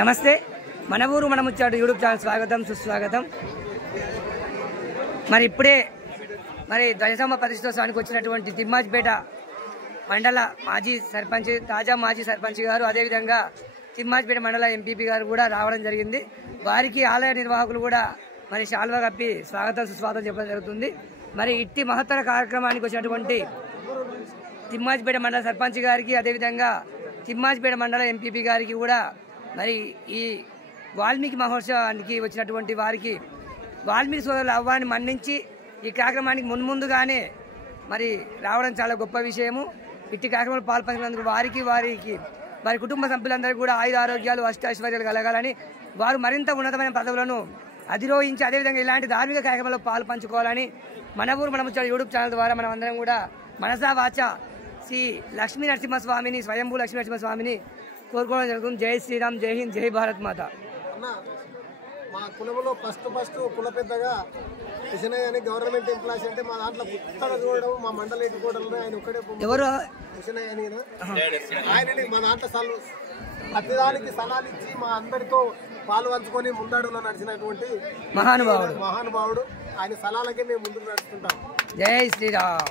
నమస్తే, మన ఊరు మన ముచ్చట యూట్యూబ్ ఛానల్ స్వాగతం సుస్వాగతం. మరి ఇప్పుడే ధ్వజస్తంభ ప్రతిష్టోత్సవానికి వచ్చినటువంటి తిమ్మాజిపేట మండల మాజీ సర్పంచ్, తాజా మాజీ సర్పంచ్ గారు, అదేవిధంగా తిమ్మాజిపేట మండల ఎంపీపీ గారు కూడా రావడం జరిగింది. వారికి ఆలయ నిర్వాహకులు కూడా మరి శాల్వా కప్పి స్వాగతం సుస్వాగతం చెప్పడం జరుగుతుంది. మరి ఇట్టి మహత్తర కార్యక్రమానికి వచ్చినటువంటి తిమ్మాజిపేట మండల సర్పంచ్ గారికి, అదేవిధంగా తిమ్మాజిపేట మండల ఎంపీపీ గారికి కూడా మరి ఈ వాల్మీకి మహోత్సవానికి వచ్చినటువంటి వారికి వాల్మీకి సోదరుల ఆహ్వాన్ని మన్నించి ఈ కార్యక్రమానికి మున్ముందుగానే మరి రావడం చాలా గొప్ప విషయము. ఇట్టి కార్యక్రమంలో పాల్పంచుకున్నందుకు వారి కుటుంబ సభ్యులందరికీ కూడా ఆయుధ ఆరోగ్యాలు అష్టైశ్వర్యాలు కలగాలని, వారు మరింత ఉన్నతమైన పదవులను అధిరోహించి అదేవిధంగా ఇలాంటి ధార్మిక కార్యక్రమంలో పాలు పంచుకోవాలని మన ఊరు మన ముచ్చట యూట్యూబ్ ఛానల్ ద్వారా మనం అందరం కూడా మనసా వాచ శ్రీ లక్ష్మీ నరసింహస్వామిని, స్వయంభూ లక్ష్మీ నరసింహస్వామిని కోరుకోవడం జరుగుతుంది. జై శ్రీరామ్, జై హింద్, జై భారత్ మాత. మా కులంలో ఫస్ట్ కుల పెద్దగా కిషనయ్య అని గవర్నమెంట్ ఎంప్లాయీస్ అంటే మా దాంట్లో కొత్తగా చూడడం, మా మండలి ఎట్టుకోవడంలో ఆయన ఒక్కడే ఎవరు కిషనయ్య అని ఆయనని మా దాంట్లో ప్రతిదానికి సలాలు ఇచ్చి మా అందరితో పాలు పంచుకొని ముందడుగులో నడిచినటువంటి మహానుభావుడు. ఆయన సలాలకే మేము ముందుకు నడుస్తుంటాం. జై శ్రీరామ్.